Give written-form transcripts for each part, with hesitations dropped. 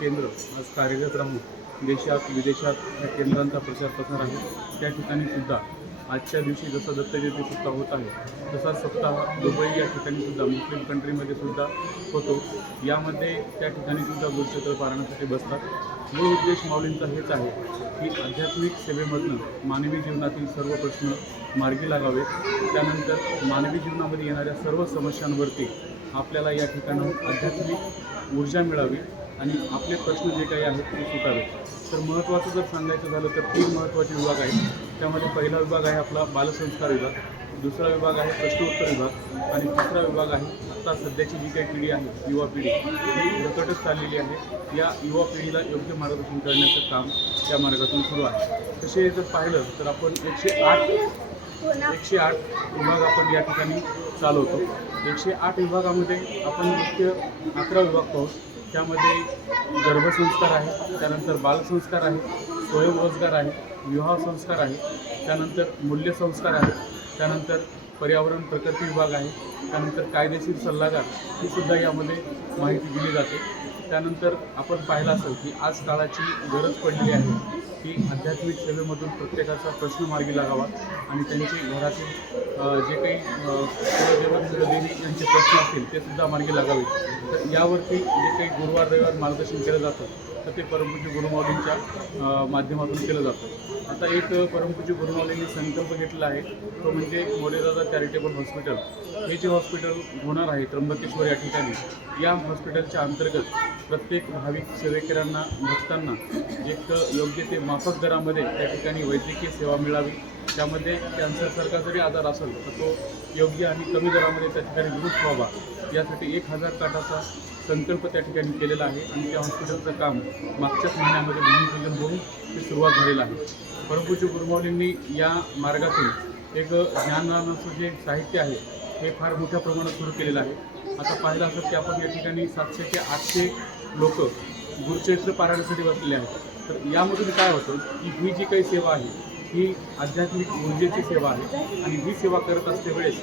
केंद्र आज कार्यरत राहून देशात विदेशात या केंद्रांचा प्रचार प्रसार आहे. त्या ठिकाणी सुद्धा आजच्या दिवशी जसं दत्तजयंती सप्ताह होत आहे तसा सप्ताह दुबई या ठिकाणी सुद्धा मुस्लिम कंट्रीमध्ये सुद्धा होतो. यामध्ये त्या ठिकाणी सुद्धा गुरुचरित्र पारायणासाठी बसतात. मूळ उद्देश माऊलींचा हेच आहे की आध्यात्मिक सेवेमधनं मानवी जीवनातील सर्व प्रश्न मार्गी लागावे, त्यानंतर मानवी जीवनामध्ये येणाऱ्या सर्व समस्यांवरती आपल्याला या ठिकाणाहून आध्यात्मिक ऊर्जा मिळावी आणि आपले प्रश्न जे काही आहेत ते सुटावे. तर महत्त्वाचं जर सांगायचं झालं तर 3 महत्त्वाचे विभाग आहेत. त्यामध्ये पहिला विभाग आहे आपला बालसंस्कार विभाग, दुसरा विभाग आहे प्रश्नोत्तर विभाग आणि तिसरा विभाग आहे आता सध्याची जी काही पिढी आहे युवा पिढी ही रखडत चाललेली आहे. या युवा पिढीला योग्य मार्गदर्शन करण्याचं काम या मार्गातून सुरू आहे. तसे जर पाहिलं तर आपण 108 विभाग आपण या ठिकाणी चालवतो. 108 विभागामध्ये आपण मुख्य 11 विभाग पाहू. त्यामध्ये गर्भसंस्कार आहे, त्यानंतर बालसंस्कार आहे, स्वयंरोजगार आहे, विवाह संस्कार आहे, त्यानंतर मूल्यसंस्कार आहे, त्यानंतर पर्यावरण प्रकृती विभाग आहे, त्यानंतर कायदेशीर सल्लागार ही सुद्धा यामध्ये माहिती दिली जाते. त्यानंतर आपण पाहिलं असेल की आज काळाची गरज पडली आहे की आध्यात्मिक सेवेमधून प्रत्येकाचा प्रश्न मार्गी लागावा आणि त्यांचे घरातील जे काही देवी यांचे प्रश्न असतील ते सुद्धा मार्गी लागावे. तर यावरती जे काही गुरुवार रविवार मार्गदर्शन केलं जातं तर ते परमपूज्य गुरुमाऊलींच्या माध्यमातून केलं जातं. आता एक परमपूज्य गुरुमाऊलींनी संकल्प घेतला आहे तो म्हणजे मोरेदादा चॅरिटेबल हॉस्पिटल. हे जे हॉस्पिटल होणार आहे त्र्यंबकेश्वर या ठिकाणी, या हॉस्पिटलच्या अंतर्गत प्रत्येक भाविक सेवेकरांना भक्तांना एक योग्य ते माफक दरामध्ये त्या ठिकाणी वैद्यकीय सेवा मिळावी. त्यामध्ये कॅन्सरसारखा जरी आजार असेल तर तो योग्य आणि कमी दरामध्ये त्या ठिकाणी दुरुस्त व्हावा यासाठी 1000 काटाचा संकल्प त्या ठिकाणी केलेला आहे आणि त्या हॉस्पिटलचं काम मागच्याच महिन्यामध्ये भूमिपूजन होऊन ते सुरुवात झालेलं आहे. परमपूज्य गुरुमाऊलींनी या मार्गातून एक ज्ञानदानाचं जे साहित्य आहे हे फार मोठ्या प्रमाणात सुरू केलेलं आहे. आता पाहिलं असं की आपण या ठिकाणी 700 ते 800 लोक गुरुचरित्र पारायणासाठी बसलेले आहेत. तर यामधून काय होतं की ही जी काही सेवा आहे ही आध्यात्मिक ऊर्जेची सेवा आहे आणि ही सेवा करत असते वेळेस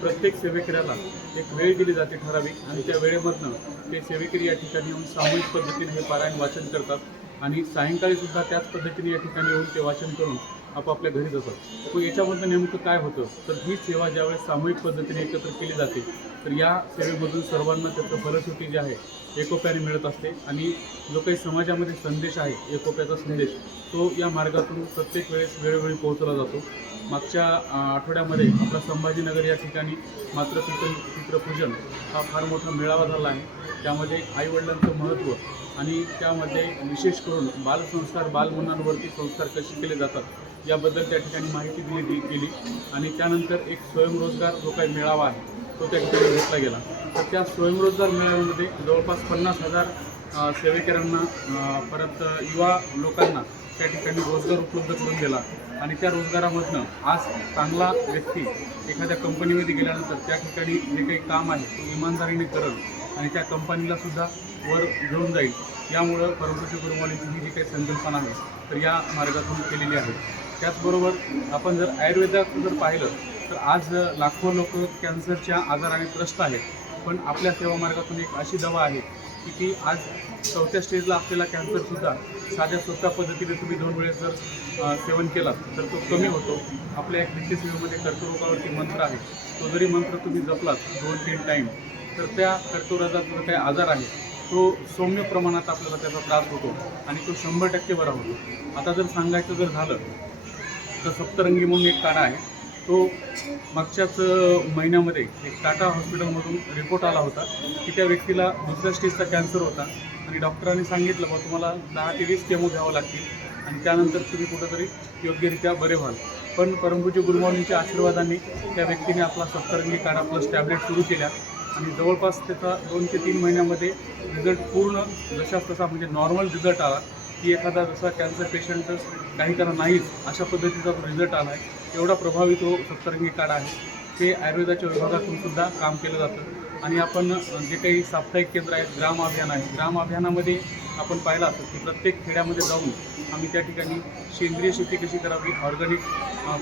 प्रत्येक सेवेकऱ्याला एक वेळ दिली जाते ठराविक आणि त्या वेळेमधनं ते सेवेकरी या ठिकाणी येऊन सामूहिक पद्धतीने हे पारायण वाचन करतात आणि सायंकाळी सुद्धा त्याच पद्धतीने या ठिकाणी येऊन ते वाचन करून आपापल्या घरी जातात. पण याच्यामधनं नेमकं काय होतं तर ही सेवा ज्यावेळेस सामूहिक पद्धतीने एकत्र केली जाते तर या सेवेमधून सर्वांना त्याचं फलश्रुती जे आहे एकोप्याने मिळत असते आणि जो काही समाजामध्ये संदेश आहे एकोप्याचा संदेश तो या मार्गातून प्रत्येक वेळेस वेळोवेळी पोहोचला जातो. मागच्या आठवड्यामध्ये आपला संभाजीनगर या ठिकाणी चित्रपूजन हा फार मोठा मेळावा झाला आहे. त्यामध्ये आईवडिलांचं महत्त्व आणि त्यामध्ये विशेष करून बालसंस्कार बालमुलांवरती संस्कार कसे केले जातात याबद्दल त्या ठिकाणी माहिती गेली आणि त्यानंतर एक स्वयंरोजगार जो काही मेळावा आहे तो त्या ठिकाणी घेतला गेला. तर त्या स्वयंरोजगार मेळाव्यामध्ये जवळपास 50,000 सेवेकरांना परत युवा लोकांना त्या ठिकाणी रोजगार उपलब्ध करून दिला आणि त्या रोजगारामधनं आज चांगला व्यक्ती एखाद्या कंपनीमध्ये गेल्यानंतर त्या ठिकाणी जे काही काम आहे तो इमानदारीने करेल आणि त्या कंपनीला सुद्धा वर घेऊन जाईल. यामुळं परमपूज्य गुरुमाऊलींची ही जी काही संकल्पना आहे तर या मार्गातून केलेली आहे. त्याचबरोबर आपण जर आयुर्वेदात जर पाहिलं तर आज लाखो लोक कॅन्सरच्या आजाराने त्रस्त आहेत. पण आपल्या सेवा मार्गातून एक अशी दवा आहे की ती आज 4थ्या स्टेजला असलेला कॅन्सरसुद्धा साध्या सोप्या पद्धतीने तुम्ही 2 वेळेस जर सेवन केलात तर तो कमी होतो. आपल्या एक नित्यसेवेमध्ये कर्करोगावरती मंत्र आहे, तो जरी मंत्र तुम्ही जपलात 2-3 टाईम तर त्या कर्करोगाचा जो काही आजार आहे तो सौम्य प्रमाणात आपल्याला त्याचा त्रास होतो आणि तो 100% बरा होतो. आता जर सांगायचं जर झालं तर सप्तरंगी म्हणून एक काढा आहे, तो मागच्याच महिन्यामध्ये एक टाटा हॉस्पिटलमधून रिपोर्ट आला होता की त्या व्यक्तीला 2ऱ्या स्टेजचा कॅन्सर होता आणि डॉक्टरांनी सांगितलं बा तुम्हाला 10 ते 20 केमो घ्यावं लागतील आणि त्यानंतर तुम्ही कुठंतरी योग्यरित्या बरे व्हाल. पण परमपूज्य गुरुमाऊलींच्या आशीर्वादाने त्या व्यक्तीने आपला सप्तरंगी काढा प्लस टॅबलेट सुरू केल्या आणि जवळपास त्याचा 2 ते 3 महिन्यामध्ये रिझल्ट पूर्ण जशाच तसा म्हणजे नॉर्मल रिझल्ट आला की एखादा जसा कॅन्सर पेशंट काही त्याला नाहीच अशा पद्धतीचा तो रिझल्ट आला आहे. एवढा प्रभावी तो सप्तरंगी काढा आहे. ते आयुर्वेदाच्या विभागातून सुद्धा काम केलं जातं आणि आपण जे काही साप्ताहिक केंद्र आहेत ग्राम अभियान आहे, ग्राम अभियानामध्ये आपण पाहिलं असेल की प्रत्येक खेड्यामध्ये जाऊन आम्ही त्या ठिकाणी सेंद्रिय शेती कशी करावी, ऑर्गॅनिक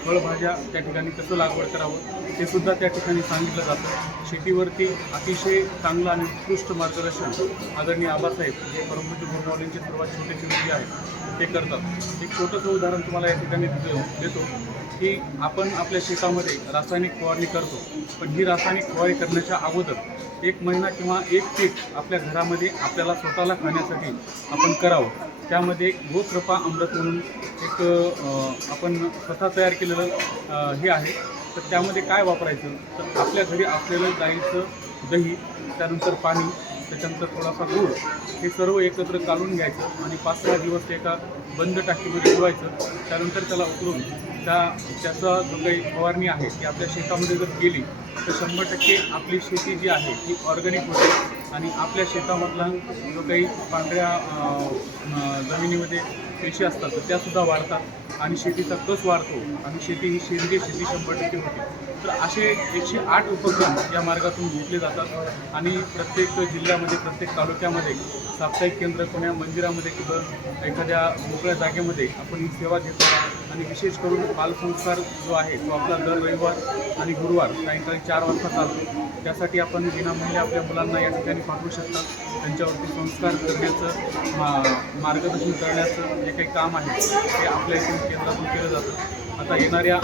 फळभाज्या त्या ठिकाणी कसं लागवड करावं ते सुद्धा त्या ठिकाणी सांगितलं जातं. शेतीवरती अतिशय चांगलं आणि उत्कृष्ट मार्गदर्शन आदरणीय आबासाहेब जे परमपूज्य गुरुमाऊलींचे सर्वात छोटे जे आहेत ते करतात. एक छोटंसं उदाहरण तुम्हाला या ठिकाणी देतो की आपण आपल्या शेतामध्ये रासायनिक फवारणी करतो, पण ही रासायनिक फवारणी करण्याच्या अगोदर 1 महिना किंवा 1 पीक आपल्या घरामध्ये आपल्याला स्वतःला खाण्यासाठी आपण करावं. त्यामध्ये गोकृपा अमृत म्हणून एक आपण स्वतः तयार केलेलं हे आहे. तर त्यामध्ये काय वापरायचं, तर आपल्या घरी असलेलं गाईचं दही, त्यानंतर पाणी, त्याच्यानंतर थोडासा गूळ, हे सर्व एकत्र काढून घ्यायचं आणि 5-6 दिवस एका बंद टाकीमध्ये ठेवायचं. त्यानंतर त्याला उकळून त्याचा जो काही फवारणी आहे ती आपल्या शेतामध्ये जर केली तर 100% आपली शेती जी आहे ती ऑर्गॅनिक होते आणि आपल्या शेतामधला जो काही पांढऱ्या जमिनीमध्ये पेशी असतात तर त्यासुद्धा वाढतात आणि शेतीचा कस वाढतो आणि शेती ही सेंद्रिय शेती 100% होते. तर असे 108 उपक्रम या मार्गातून घेतले जातात आणि प्रत्येक जिल्ह्यामध्ये, प्रत्येक तालुक्यामध्ये साप्ताहिक केंद्र, कोण्या मंदिरामध्ये किंवा एखाद्या मोकळ्या जागेमध्ये आपण ही सेवा घेतो. आणि विशेष करून बालसंस्कार जो आहे तो आपला दर रविवार आणि गुरुवार सायंकाळी 4 वाजता चालतो. त्यासाठी आपण विनामूल्य आपल्या मुलांना या ठिकाणी पाठवू शकता. त्यांच्यावरती संस्कार करण्याचं, मार्गदर्शन करण्याचं जे काही काम आहे ते आपल्या इथून केंद्रातून केलं जातं. आता येणाऱ्या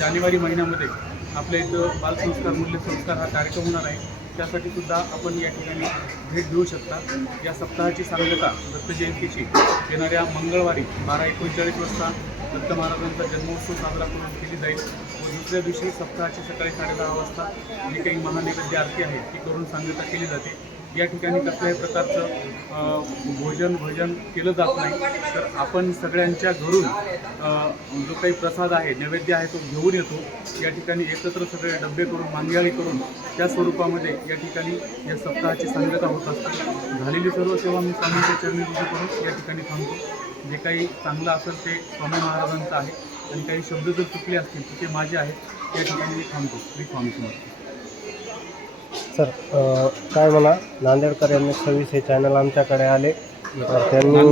जानेवारी महिन्यामध्ये आपल्या इथं बालसंस्कार, मूल्यसंस्कार हा कार्यक्रम होणार आहे. त्यासाठी सुद्धा आपण या ठिकाणी भेट देऊ शकता. या सप्ताहाची सांगता दत्त जयंतीची येणाऱ्या मंगळवारी 12:39 वाजता दत्त महाराजांचा जन्मोत्सव साजरा करून केली जाईल व दुसऱ्या दिवशी सप्ताहाची सकाळी 10:30 वाजता जी काही महानैवेद्य आरती आहे ती करून सांगता केली जाते. या ठिकाणी कसल्याही प्रकारचं भोजन केलं जात नाही. तर आपण सगळ्यांच्या घरून जो काही प्रसाद आहे, नैवेद्य आहे तो घेऊन येतो. या ठिकाणी एकत्र सगळे डबे करून, मांदियाळी करून त्या स्वरूपामध्ये या ठिकाणी या सप्ताहाची सांगता होत असते. झालेली सर्व सेवा मी स्वामींच्या चरणी पूजा करून या ठिकाणी थांबतो. जे काही चांगलं असेल ते स्वामी महाराजांचं आहे आणि काही शब्द जर चुकले असतील तर ते माझे आहेत. या ठिकाणी मी थांबतो. श्री स्वामी समर्थ. सर, काय म्हणा, नांदेडकर यांनी 26 हे चॅनल आमच्याकडे आले, तर त्यांनी